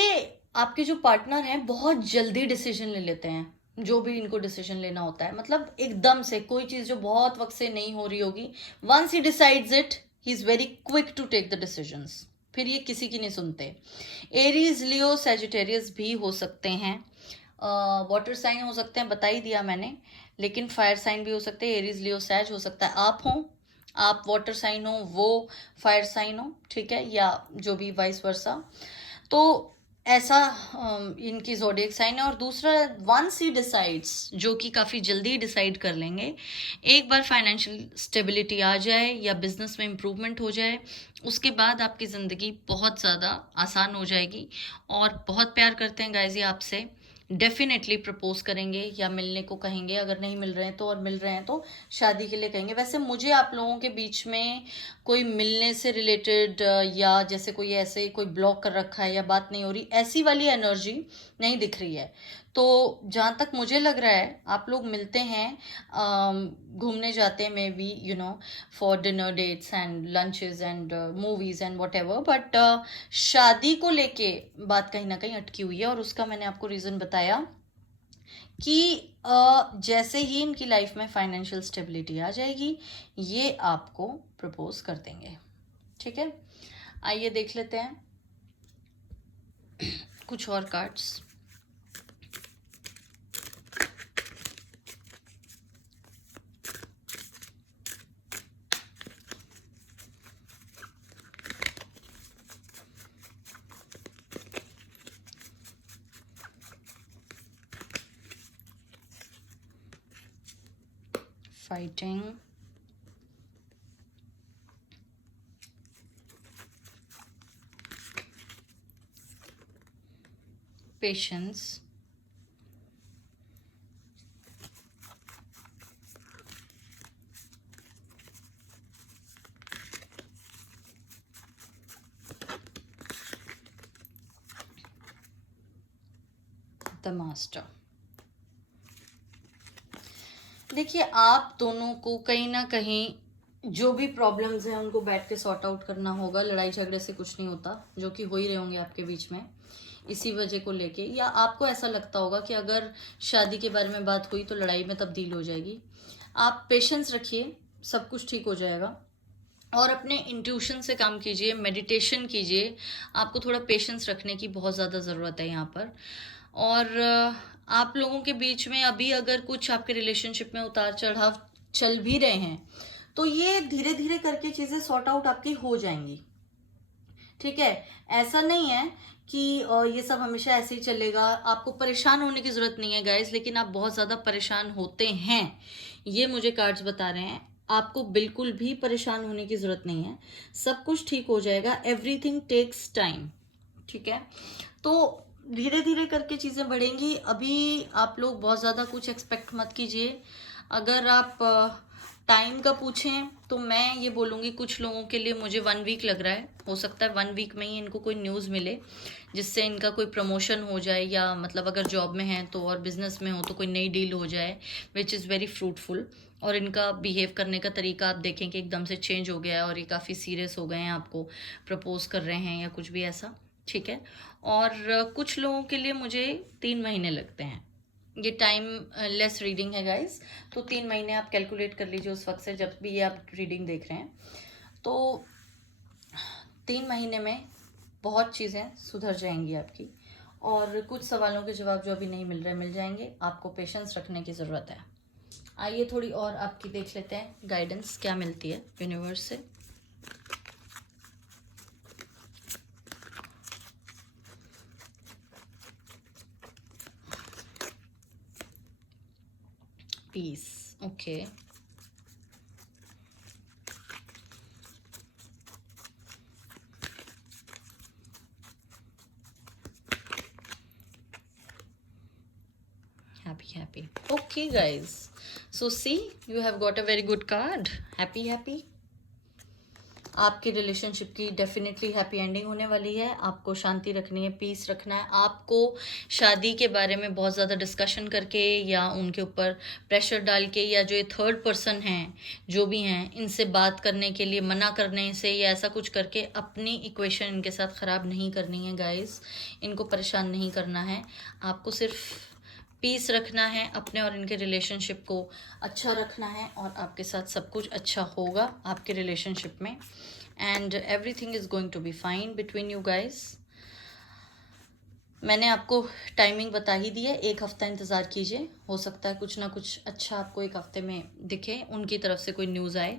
आपके जो पार्टनर हैं बहुत जल्दी डिसीजन ले लेते हैं, जो भी इनको डिसीजन लेना होता है, मतलब एकदम से कोई चीज़ जो बहुत वक्त से नहीं हो रही होगी, once he decides it he is very quick to take the decisions, फिर ये किसी की नहीं सुनते। एरीज, लियो, सेजिटेरियस भी हो सकते हैं, वाटर साइन हो सकते हैं, बता ही दिया मैंने, लेकिन फायर साइन भी हो सकते हैं। एरीज, लियो, सैज हो सकता है आप हो, आप वाटर साइन हो, वो फायर साइन हो, ठीक है, या जो भी वाइस वर्सा। तो ऐसा इनकी ज़ोडिएक साइन है। और दूसरा, वंस ही डिसाइड्स, जो कि काफ़ी जल्दी डिसाइड कर लेंगे, एक बार फाइनेंशियल स्टेबिलिटी आ जाए या बिजनेस में इम्प्रूवमेंट हो जाए, उसके बाद आपकी ज़िंदगी बहुत ज़्यादा आसान हो जाएगी। और बहुत प्यार करते हैं गाइस ये आपसे, डेफिनेटली प्रपोज करेंगे या मिलने को कहेंगे, अगर नहीं मिल रहे हैं तो, और मिल रहे हैं तो शादी के लिए कहेंगे। वैसे मुझे आप लोगों के बीच में कोई मिलने से रिलेटेड या जैसे कोई ऐसे कोई ब्लॉक कर रखा है या बात नहीं हो रही, ऐसी वाली एनर्जी नहीं दिख रही है। तो जहाँ तक मुझे लग रहा है आप लोग मिलते हैं, घूमने जाते हैं, maybe you know for dinner dates and lunches and movies and whatever, but शादी को लेके बात कहीं ना कहीं अटकी हुई है। और उसका मैंने आपको रीज़न बताया कि जैसे ही इनकी लाइफ में फाइनेंशियल स्टेबिलिटी आ जाएगी ये आपको प्रपोज कर देंगे, ठीक है। आइए देख लेते हैं कुछ और cards. Fighting, patience, the master। देखिए, आप दोनों को कहीं ना कहीं जो भी प्रॉब्लम्स हैं उनको बैठ के सॉर्ट आउट करना होगा। लड़ाई झगड़े से कुछ नहीं होता, जो कि हो ही रहे होंगे आपके बीच में इसी वजह को लेके, या आपको ऐसा लगता होगा कि अगर शादी के बारे में बात हुई तो लड़ाई में तब्दील हो जाएगी। आप पेशेंस रखिए, सब कुछ ठीक हो जाएगा। और अपने इंट्यूशन से काम कीजिए, मेडिटेशन कीजिए, आपको थोड़ा पेशेंस रखने की बहुत ज़्यादा ज़रूरत है यहाँ पर। और आप लोगों के बीच में अभी अगर कुछ आपके रिलेशनशिप में उतार चढ़ाव चल भी रहे हैं तो ये धीरे धीरे करके चीज़ें सॉर्ट आउट आपकी हो जाएंगी, ठीक है। ऐसा नहीं है कि ये सब हमेशा ऐसे ही चलेगा। आपको परेशान होने की ज़रूरत नहीं है गाइस, लेकिन आप बहुत ज़्यादा परेशान होते हैं, ये मुझे कार्ड्स बता रहे हैं। आपको बिल्कुल भी परेशान होने की ज़रूरत नहीं है, सब कुछ ठीक हो जाएगा। एवरीथिंग टेक्स टाइम, ठीक है। तो धीरे धीरे करके चीज़ें बढ़ेंगी। अभी आप लोग बहुत ज़्यादा कुछ एक्सपेक्ट मत कीजिए। अगर आप टाइम का पूछें तो मैं ये बोलूँगी कुछ लोगों के लिए मुझे 1 वीक लग रहा है। हो सकता है 1 वीक में ही इनको कोई न्यूज़ मिले जिससे इनका कोई प्रमोशन हो जाए, या मतलब अगर जॉब में हैं तो और बिजनेस में हो तो कोई नई डील हो जाए, विच इज़ वेरी फ्रूटफुल। और इनका बिहेव करने का तरीका आप देखें कि एकदम से चेंज हो गया है और ये काफ़ी सीरियस हो गए हैं, आपको प्रपोज कर रहे हैं या कुछ भी ऐसा, ठीक है। और कुछ लोगों के लिए मुझे 3 महीने लगते हैं। ये टाइम लेस रीडिंग है गाइस, तो 3 महीने आप कैलकुलेट कर लीजिए उस वक्त से जब भी ये आप रीडिंग देख रहे हैं। तो 3 महीने में बहुत चीज़ें सुधर जाएंगी आपकी, और कुछ सवालों के जवाब जो अभी नहीं मिल रहे मिल जाएंगे। आपको पेशेंस रखने की ज़रूरत है। आइए थोड़ी और आपकी देख लेते हैं गाइडेंस क्या मिलती है यूनिवर्स से। Peace, okay. happy. Okay guys, so see, you have got a very good card. happy. आपके रिलेशनशिप की डेफिनेटली हैप्पी एंडिंग होने वाली है। आपको शांति रखनी है, पीस रखना है। आपको शादी के बारे में बहुत ज़्यादा डिस्कशन करके या उनके ऊपर प्रेशर डाल के, या जो ये थर्ड पर्सन हैं जो भी हैं, इनसे बात करने के लिए मना करने से या ऐसा कुछ करके अपनी इक्वेशन इनके साथ ख़राब नहीं करनी है गाइस। इनको परेशान नहीं करना है। आपको सिर्फ पीस रखना है, अपने और इनके रिलेशनशिप को अच्छा रखना है, और आपके साथ सब कुछ अच्छा होगा आपके रिलेशनशिप में। And everything is going to be fine between you guys. मैंने आपको टाइमिंग बता ही दी है, 1 हफ्ता इंतज़ार कीजिए। हो सकता है कुछ ना कुछ अच्छा आपको 1 हफ्ते में दिखे, उनकी तरफ से कोई न्यूज़ आए।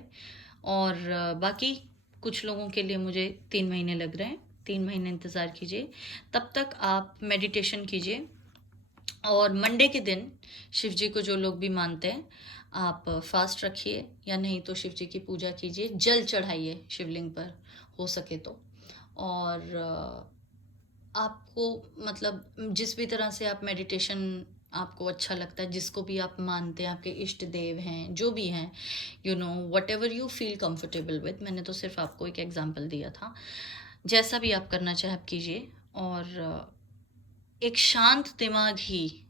और बाकी कुछ लोगों के लिए मुझे 3 महीने लग रहे हैं। 3 महीने इंतज़ार कीजिए। तब तक आप मेडिटेशन कीजिए, और मंडे के दिन शिव जी को जो लोग भी मानते हैं, आप फास्ट रखिए, या नहीं तो शिव जी की पूजा कीजिए, जल चढ़ाइए शिवलिंग पर हो सके तो। और आपको मतलब जिस भी तरह से आप मेडिटेशन आपको अच्छा लगता है, जिसको भी आप मानते हैं, आपके इष्ट देव हैं जो भी हैं, you know what ever you feel comfortable with. मैंने तो सिर्फ आपको एक एग्जांपल दिया था, जैसा भी आप करना चाहे आप कीजिए। और एक शांत दिमाग ही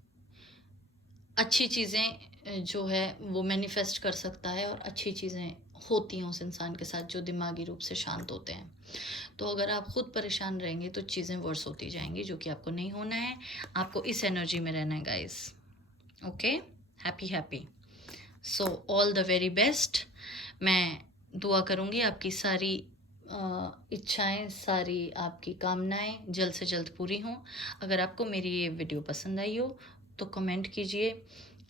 अच्छी चीज़ें जो है वो मैनिफेस्ट कर सकता है, और अच्छी चीज़ें होती हैं उस इंसान के साथ जो दिमागी रूप से शांत होते हैं। तो अगर आप खुद परेशान रहेंगे तो चीज़ें वर्स होती जाएंगी, जो कि आपको नहीं होना है। आपको इस एनर्जी में रहना है guys. Okay, happy. So all the very best. मैं दुआ करूँगी आपकी सारी इच्छाएं, सारी आपकी कामनाएं जल्द से जल्द पूरी हों। अगर आपको मेरी ये वीडियो पसंद आई हो तो कमेंट कीजिए,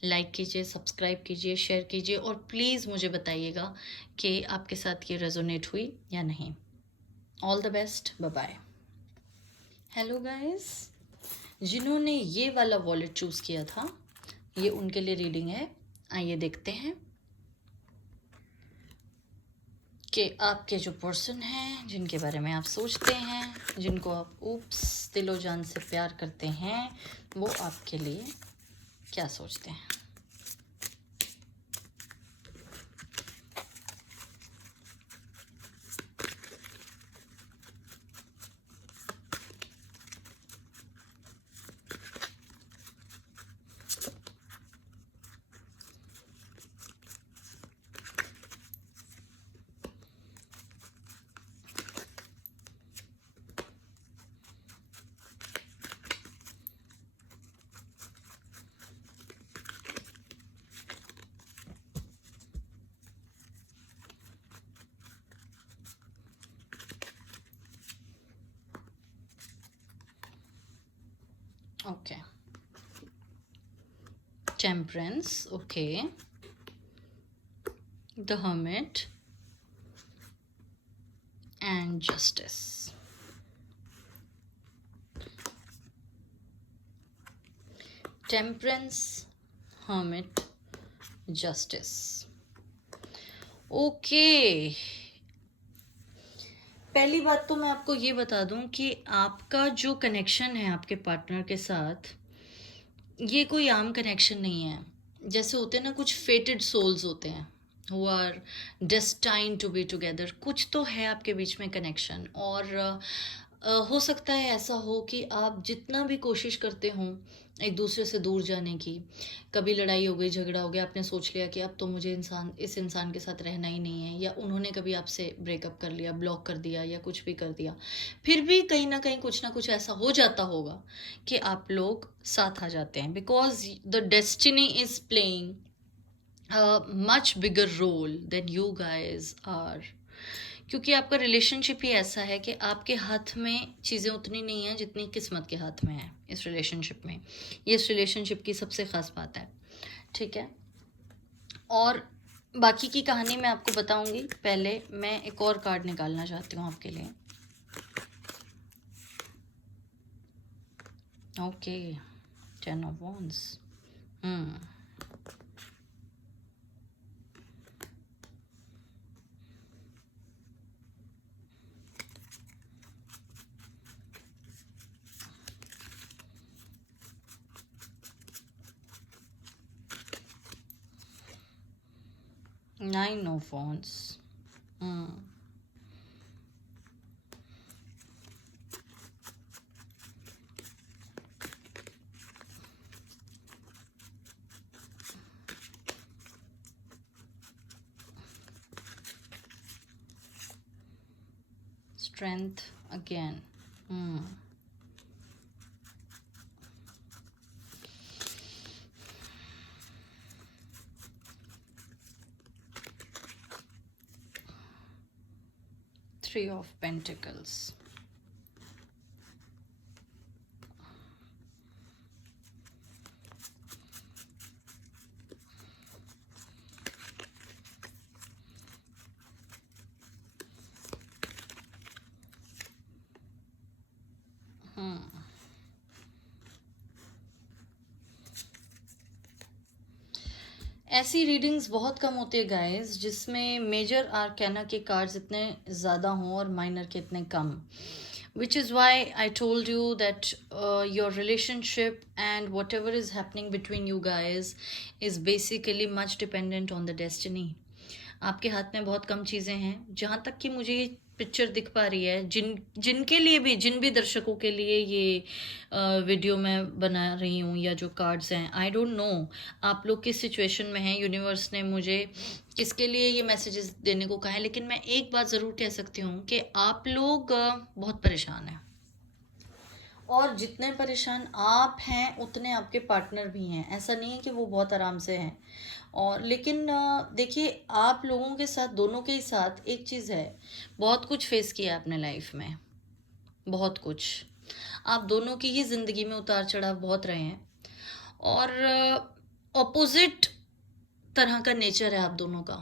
लाइक कीजिए, सब्सक्राइब कीजिए, शेयर कीजिए, और प्लीज़ मुझे बताइएगा कि आपके साथ ये रेजोनेट हुई या नहीं। All the best, bye bye. Hello guys, जिन्होंने ये वाला वॉलेट चूज़ किया था, ये उनके लिए रीडिंग है। आइए देखते हैं कि आपके जो पर्सन हैं, जिनके बारे में आप सोचते हैं, जिनको आप ऊप्स दिलो जान से प्यार करते हैं, वो आपके लिए क्या सोचते हैं। Okay. Temperance, okay. The Hermit and Justice. Temperance, Hermit, Justice. Okay. पहली बात तो मैं आपको ये बता दूं कि आपका जो कनेक्शन है आपके पार्टनर के साथ, ये कोई आम कनेक्शन नहीं है। जैसे होते हैं ना कुछ फेटेड सोल्स होते हैं, who are destined to be together. कुछ तो है आपके बीच में कनेक्शन, और हो सकता है ऐसा हो कि आप जितना भी कोशिश करते हो एक दूसरे से दूर जाने की, कभी लड़ाई हो गई, झगड़ा हो गया, आपने सोच लिया कि अब तो मुझे इस इंसान के साथ रहना ही नहीं है, या उन्होंने कभी आपसे ब्रेकअप कर लिया, ब्लॉक कर दिया, या कुछ भी कर दिया, फिर भी कहीं ना कुछ ऐसा हो जाता होगा कि आप लोग साथ आ जाते हैं, because the destiny is playing much bigger role than you guys are. क्योंकि आपका रिलेशनशिप ही ऐसा है कि आपके हाथ में चीज़ें उतनी नहीं हैं जितनी किस्मत के हाथ में है इस रिलेशनशिप में। ये इस रिलेशनशिप की सबसे ख़ास बात है, ठीक है। और बाकी की कहानी मैं आपको बताऊंगी, पहले मैं एक और कार्ड निकालना चाहती हूँ आपके लिए। Okay, 10 of wands. Nine of Wands. Strength again. 3 of Pentacles. ऐसी रीडिंग्स बहुत कम होती है गाइस जिसमें मेजर आर्कैना के कार्ड्स इतने ज़्यादा हों और माइनर के इतने कम, which is why I told you that your relationship and whatever is happening between you guys is basically much dependent on the destiny. आपके हाथ में बहुत कम चीज़ें हैं, जहाँ तक कि मुझे ये पिक्चर दिख पा रही है, जिनके लिए भी, जिन भी दर्शकों के लिए ये वीडियो मैं बना रही हूँ या जो कार्ड्स हैं, आई डोंट नो आप लोग किस सिचुएशन में हैं, यूनिवर्स ने मुझे किसके लिए ये मैसेजेस देने को कहा है, लेकिन मैं एक बात ज़रूर कह सकती हूँ कि आप लोग बहुत परेशान हैं, और जितने परेशान आप हैं उतने आपके पार्टनर भी हैं। ऐसा नहीं है कि वो बहुत आराम से हैं, और लेकिन देखिए आप लोगों के साथ, दोनों के ही साथ एक चीज़ है, बहुत कुछ फेस किया है अपने लाइफ में, बहुत कुछ। आप दोनों की ही ज़िंदगी में उतार चढ़ाव बहुत रहे हैं, और ऑपोजिट तरह का नेचर है आप दोनों का।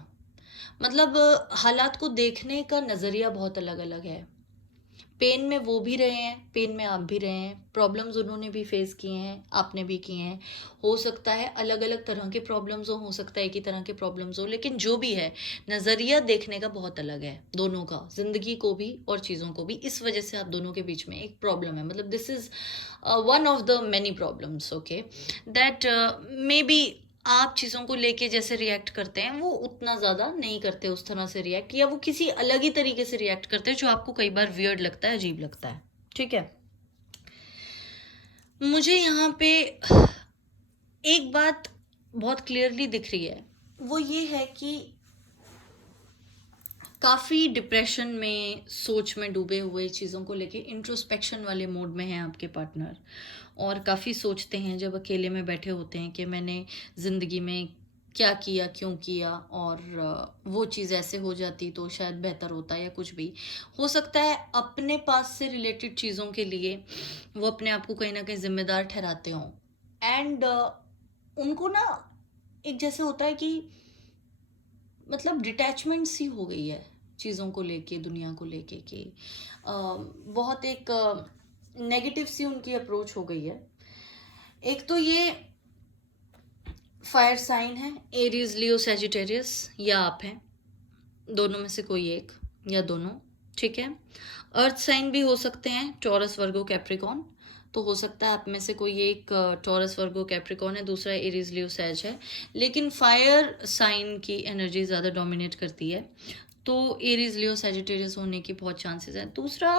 मतलब हालात को देखने का नज़रिया बहुत अलग अलग है। पेन में वो भी रहे हैं, पेन में आप भी रहे हैं, प्रॉब्लम्स उन्होंने भी फेस किए हैं, आपने भी किए हैं। हो सकता है अलग अलग तरह के प्रॉब्लम्स हो सकता है एक ही तरह के प्रॉब्लम्स हो, लेकिन जो भी है नज़रिया देखने का बहुत अलग है दोनों का, ज़िंदगी को भी और चीज़ों को भी। इस वजह से आप दोनों के बीच में एक प्रॉब्लम है, मतलब this is one of the many problems, okay, that may be आप चीज़ों को लेके जैसे रिएक्ट करते हैं वो उतना ज़्यादा नहीं करते उस तरह से रिएक्ट, या वो किसी अलग ही तरीके से रिएक्ट करते हैं जो आपको कई बार वियर्ड लगता है, अजीब लगता है, ठीक है। मुझे यहाँ पे एक बात बहुत क्लियरली दिख रही है, वो ये है कि काफ़ी डिप्रेशन में, सोच में डूबे हुए, चीज़ों को लेके इंट्रोस्पेक्शन वाले मोड में हैं आपके पार्टनर, और काफ़ी सोचते हैं जब अकेले में बैठे होते हैं कि मैंने ज़िंदगी में क्या किया, क्यों किया, और वो चीज़ ऐसे हो जाती तो शायद बेहतर होता, या कुछ भी हो सकता है। अपने पास से रिलेटेड चीज़ों के लिए वो अपने आप को कहीं ना कहीं ज़िम्मेदार ठहराते हों, एंड उनको ना एक जैसे होता है कि मतलब डिटैचमेंट सी हो गई है चीज़ों को लेके, दुनिया को लेके, कि बहुत एक नेगेटिव सी उनकी अप्रोच हो गई है। एक तो ये फायर साइन है, एरीज, लियो, सैजिटेरियस, या आप हैं, दोनों में से कोई एक या दोनों, ठीक है। अर्थ साइन भी हो सकते हैं, टॉरस, वर्गो, कैप्रिकॉन, तो हो सकता है आप में से कोई एक टॉरस, वर्गो, कैप्रिकॉर्न है, दूसरा एरीज, लियो, सैज है, लेकिन फायर साइन की एनर्जी ज़्यादा डोमिनेट करती है, तो एरीज, लियो, सैजिटेरियस होने की बहुत चांसेस हैं। दूसरा,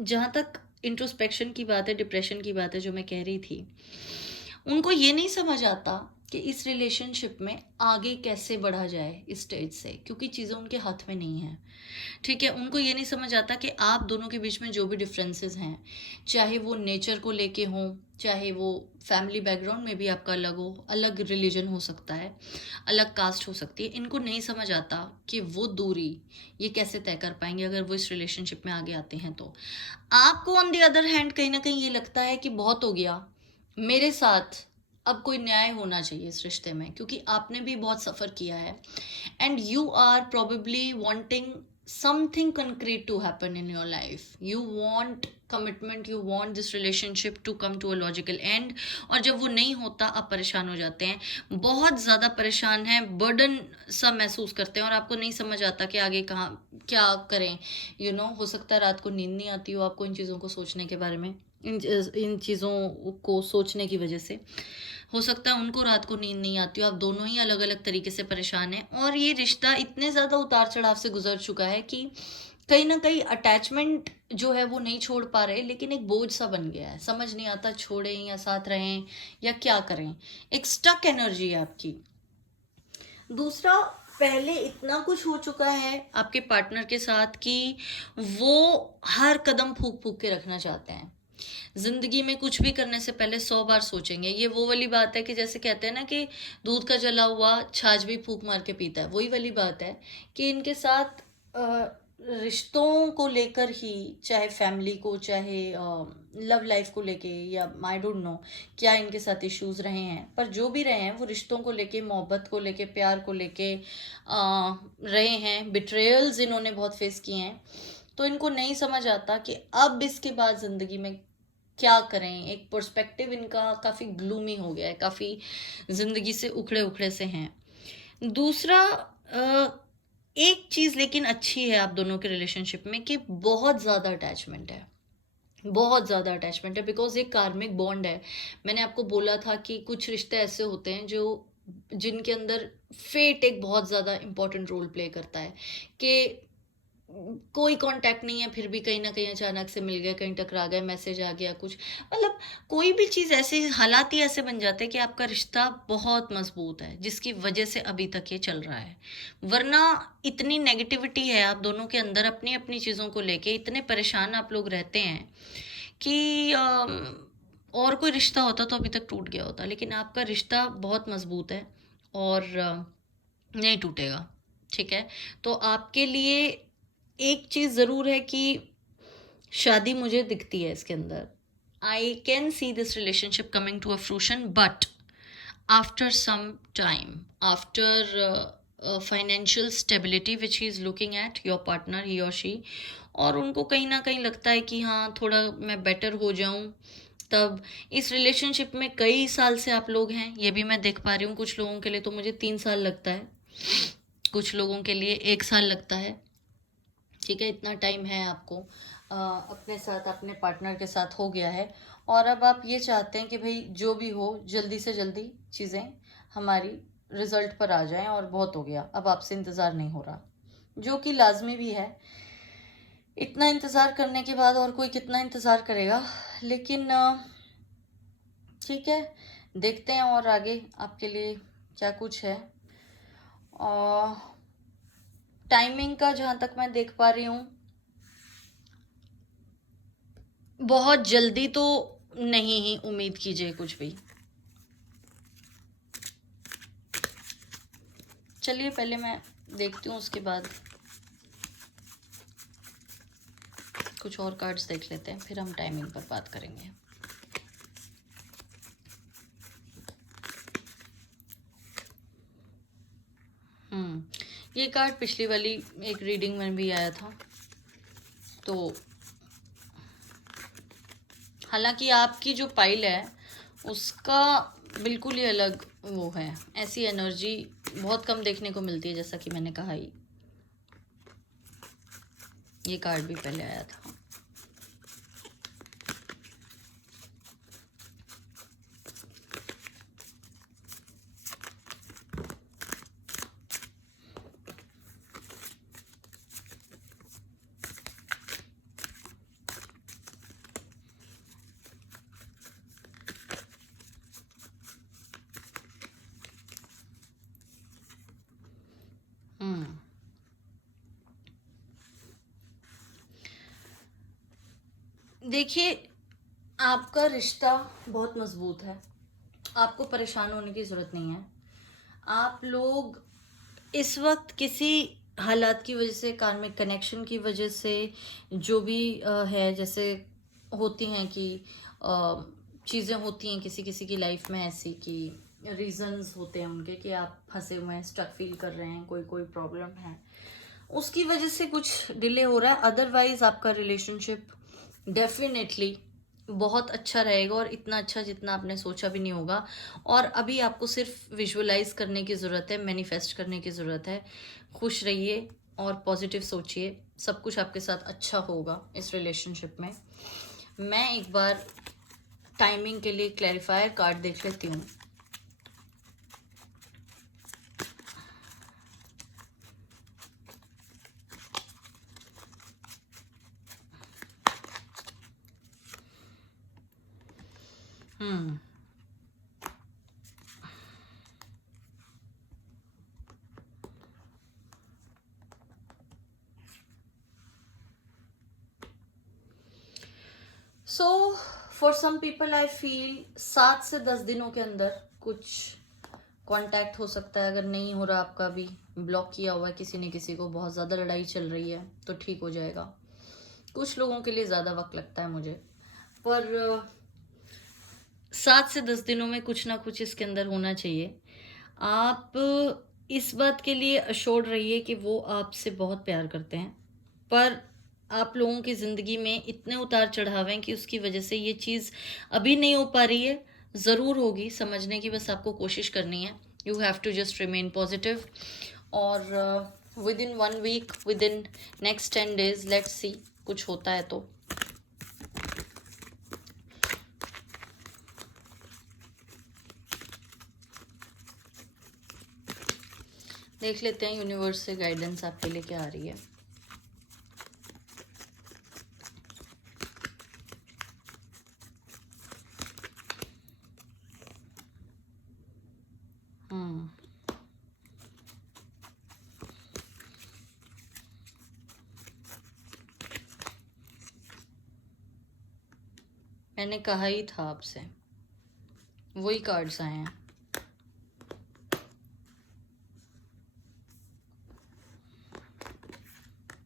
जहाँ तक इंट्रोस्पेक्शन की बात है, डिप्रेशन की बात है, जो मैं कह रही थी, उनको ये नहीं समझ आता कि इस रिलेशनशिप में आगे कैसे बढ़ा जाए इस स्टेज से, क्योंकि चीज़ें उनके हाथ में नहीं है। ठीक है, उनको ये नहीं समझ आता कि आप दोनों के बीच में जो भी डिफरेंसेस हैं, चाहे वो नेचर को लेके हों, चाहे वो फैमिली बैकग्राउंड में भी आपका अलग हो, अलग रिलीजन हो सकता है, अलग कास्ट हो सकती है, इनको नहीं समझ आता कि वो दूरी ये कैसे तय कर पाएंगे अगर वो इस रिलेशनशिप में आगे आते हैं। तो आपको ऑन द अदर हैंड कहीं ना कहीं ये लगता है कि बहुत हो गया मेरे साथ, अब कोई न्याय होना चाहिए इस रिश्ते में, क्योंकि आपने भी बहुत सफ़र किया है, and you are probably wanting something concrete to happen in your life. You want commitment, you want this relationship to come to a logical end. और जब वो नहीं होता आप परेशान हो जाते हैं, बहुत ज़्यादा परेशान हैं, बर्डन सा महसूस करते हैं, और आपको नहीं समझ आता कि आगे कहाँ क्या करें। हो सकता है रात को नींद नहीं आती हो आपको इन चीज़ों को सोचने के बारे में, इन चीज़ों को सोचने की वजह से हो सकता है उनको रात को नींद नहीं आती हो, आप दोनों ही अलग अलग तरीके से परेशान हैं, और ये रिश्ता इतने ज़्यादा उतार चढ़ाव से गुजर चुका है कि कहीं ना कहीं अटैचमेंट जो है वो नहीं छोड़ पा रहे, लेकिन एक बोझ सा बन गया है, समझ नहीं आता छोड़ें या साथ रहें या क्या करें, एक स्टक एनर्जी है आपकी। दूसरा, पहले इतना कुछ हो चुका है आपके पार्टनर के साथ कि वो हर कदम फूक फूक के रखना चाहते हैं, जिंदगी में कुछ भी करने से पहले 100 बार सोचेंगे। ये वो वाली बात है कि जैसे कहते हैं ना कि दूध का जला हुआ छाछ भी फूक मार के पीता है, वही वाली बात है कि इनके साथ रिश्तों को लेकर ही, चाहे फैमिली को, चाहे लव लाइफ को लेके, या आई डोंट नो क्या इनके साथ इश्यूज रहे हैं, पर जो भी रहे हैं वो रिश्तों को लेके, मोहब्बत को लेके, प्यार को लेके रहे हैं। बिट्रेयल्स इन्होंने बहुत फेस किए हैं, तो इनको नहीं समझ आता कि अब इसके बाद ज़िंदगी में क्या करें। एक पर्सपेक्टिव इनका काफ़ी ग्लूमी हो गया है, काफ़ी ज़िंदगी से उखड़े उखड़े से हैं। दूसरा, एक चीज़ लेकिन अच्छी है आप दोनों के रिलेशनशिप में कि बहुत ज़्यादा अटैचमेंट है, बहुत ज़्यादा अटैचमेंट है, बिकॉज एक कार्मिक बॉन्ड है। मैंने आपको बोला था कि कुछ रिश्ते ऐसे होते हैं जिनके अंदर फेट एक बहुत ज़्यादा इम्पोर्टेंट रोल प्ले करता है, कि कोई कांटेक्ट नहीं है, फिर भी कहीं ना कहीं अचानक से मिल गए, कहीं टकरा गए, मैसेज आ गया, कुछ मतलब कोई भी चीज़ ऐसे, हालात ही ऐसे बन जाते हैं कि आपका रिश्ता बहुत मजबूत है, जिसकी वजह से अभी तक ये चल रहा है। वरना इतनी नेगेटिविटी है आप दोनों के अंदर, अपनी अपनी चीज़ों को लेके इतने परेशान आप लोग रहते हैं कि और कोई रिश्ता होता तो अभी तक टूट गया होता, लेकिन आपका रिश्ता बहुत मजबूत है और नहीं टूटेगा। ठीक है, तो आपके लिए एक चीज़ ज़रूर है कि शादी मुझे दिखती है इसके अंदर, I can see this relationship coming to a fruition, but after some time, after financial stability which he is looking at your partner, he और शी, और उनको कहीं ना कहीं लगता है कि हाँ थोड़ा मैं बेटर हो जाऊँ। तब इस रिलेशनशिप में कई साल से आप लोग हैं, ये भी मैं देख पा रही हूँ। कुछ लोगों के लिए तो मुझे 3 साल लगता है, कुछ लोगों के लिए 1 साल लगता है। ठीक है, इतना टाइम है आपको अपने साथ, अपने पार्टनर के साथ हो गया है, और अब आप ये चाहते हैं कि भाई जो भी हो जल्दी से जल्दी चीज़ें हमारी रिजल्ट पर आ जाएं, और बहुत हो गया, अब आपसे इंतज़ार नहीं हो रहा, जो कि लाजमी भी है। इतना इंतज़ार करने के बाद और कोई कितना इंतज़ार करेगा, लेकिन ठीक है, देखते हैं और आगे आपके लिए क्या कुछ है। टाइमिंग का जहाँ तक मैं देख पा रही हूँ, बहुत जल्दी तो नहीं ही उम्मीद कीजिए कुछ भी। चलिए पहले मैं देखती हूँ, उसके बाद कुछ और कार्ड्स देख लेते हैं, फिर हम टाइमिंग पर बात करेंगे। ये कार्ड पिछली वाली एक रीडिंग में भी आया था, तो हालांकि आपकी जो पाइल है उसका बिल्कुल ही अलग वो है, ऐसी एनर्जी बहुत कम देखने को मिलती है, जैसा कि मैंने कहा ही। ये कार्ड भी पहले आया था। देखिए, आपका रिश्ता बहुत मजबूत है, आपको परेशान होने की ज़रूरत नहीं है। आप लोग इस वक्त किसी हालात की वजह से, कार्मिक कनेक्शन की वजह से, जो भी है, जैसे होती हैं कि चीज़ें होती हैं किसी किसी की लाइफ में ऐसी कि रीजंस होते हैं उनके कि आप फंसे हुए हैं, स्टक फील कर रहे हैं, कोई कोई प्रॉब्लम है, उसकी वजह से कुछ डिले हो रहा है। अदरवाइज आपका रिलेशनशिप डेफिनेटली बहुत अच्छा रहेगा, और इतना अच्छा जितना आपने सोचा भी नहीं होगा। और अभी आपको सिर्फ विजुअलाइज करने की ज़रूरत है, मैनिफेस्ट करने की ज़रूरत है। खुश रहिए और पॉजिटिव सोचिए, सब कुछ आपके साथ अच्छा होगा इस रिलेशनशिप में। मैं एक बार टाइमिंग के लिए क्लैरिफायर कार्ड देख लेती हूँ। Hmm so for some people I feel 7 से 10 दिनों के अंदर कुछ कांटेक्ट हो सकता है। अगर नहीं हो रहा, आपका भी ब्लॉक किया हुआ है किसी ने किसी को, बहुत ज़्यादा लड़ाई चल रही है, तो ठीक हो जाएगा। कुछ लोगों के लिए ज़्यादा वक्त लगता है मुझे, पर 7 से 10 दिनों में कुछ ना कुछ इसके अंदर होना चाहिए। आप इस बात के लिए अश्योर्ड रहिए कि वो आपसे बहुत प्यार करते हैं, पर आप लोगों की ज़िंदगी में इतने उतार चढ़ाव हैं कि उसकी वजह से ये चीज़ अभी नहीं हो पा रही है। ज़रूर होगी, समझने की बस आपको कोशिश करनी है। You have to just remain positive, और within 1 week, within next 10 days, let's see कुछ होता है तो। देख लेते हैं यूनिवर्स से गाइडेंस आपके लिए क्या आ रही है। हम्म मैंने कहा ही था आपसे, वही कार्ड्स आए हैं।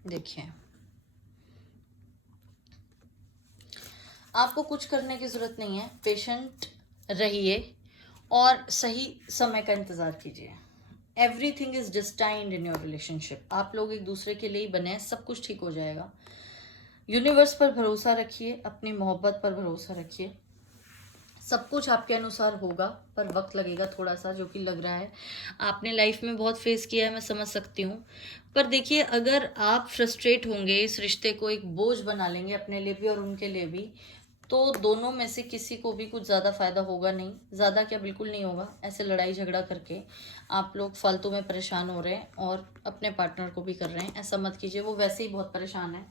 देखिए, आपको कुछ करने की ज़रूरत नहीं है, पेशेंट रहिए और सही समय का इंतज़ार कीजिए। Everything is destined in your relationship. आप लोग एक दूसरे के लिए ही बने हैं, सब कुछ ठीक हो जाएगा। यूनिवर्स पर भरोसा रखिए, अपनी मोहब्बत पर भरोसा रखिए, सब कुछ आपके अनुसार होगा, पर वक्त लगेगा थोड़ा सा, जो कि लग रहा है। आपने लाइफ में बहुत फेस किया है, मैं समझ सकती हूँ। पर देखिए, अगर आप फ्रस्ट्रेट होंगे, इस रिश्ते को एक बोझ बना लेंगे अपने लिए भी और उनके लिए भी, तो दोनों में से किसी को भी कुछ ज़्यादा फायदा होगा नहीं। ज़्यादा क्या, बिल्कुल नहीं होगा। ऐसे लड़ाई झगड़ा करके आप लोग फालतू में परेशान हो रहे हैं और अपने पार्टनर को भी कर रहे हैं। ऐसा मत कीजिए, वो वैसे ही बहुत परेशान है,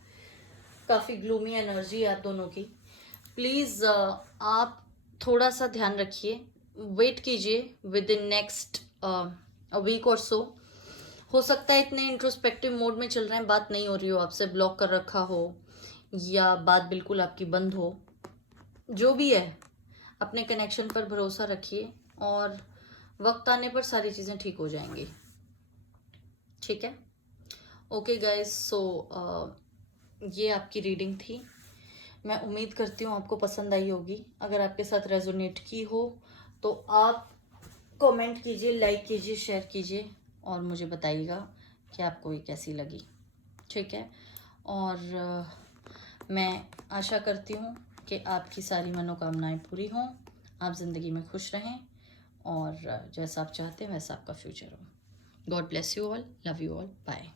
काफ़ी ग्लूमी एनर्जी है आप दोनों की। प्लीज़ आप थोड़ा सा ध्यान रखिए, वेट कीजिए विद इन नेक्स्ट वीक और सो। हो सकता है इतने इंट्रोस्पेक्टिव मोड में चल रहे हैं, बात नहीं हो रही हो आपसे, ब्लॉक कर रखा हो, या बात बिल्कुल आपकी बंद हो। जो भी है, अपने कनेक्शन पर भरोसा रखिए, और वक्त आने पर सारी चीज़ें ठीक हो जाएंगी। ठीक है? ओके गाइस, सो ये आपकी रीडिंग थी। मैं उम्मीद करती हूँ आपको पसंद आई होगी। अगर आपके साथ रेजोनेट की हो तो आप कमेंट कीजिए, लाइक कीजिए, शेयर कीजिए, और मुझे बताइएगा कि आपको ये कैसी लगी। ठीक है? और मैं आशा करती हूँ कि आपकी सारी मनोकामनाएं पूरी हों, आप ज़िंदगी में खुश रहें, और जैसा आप चाहते हैं वैसा आपका फ्यूचर हो। God bless you all, love you all, bye.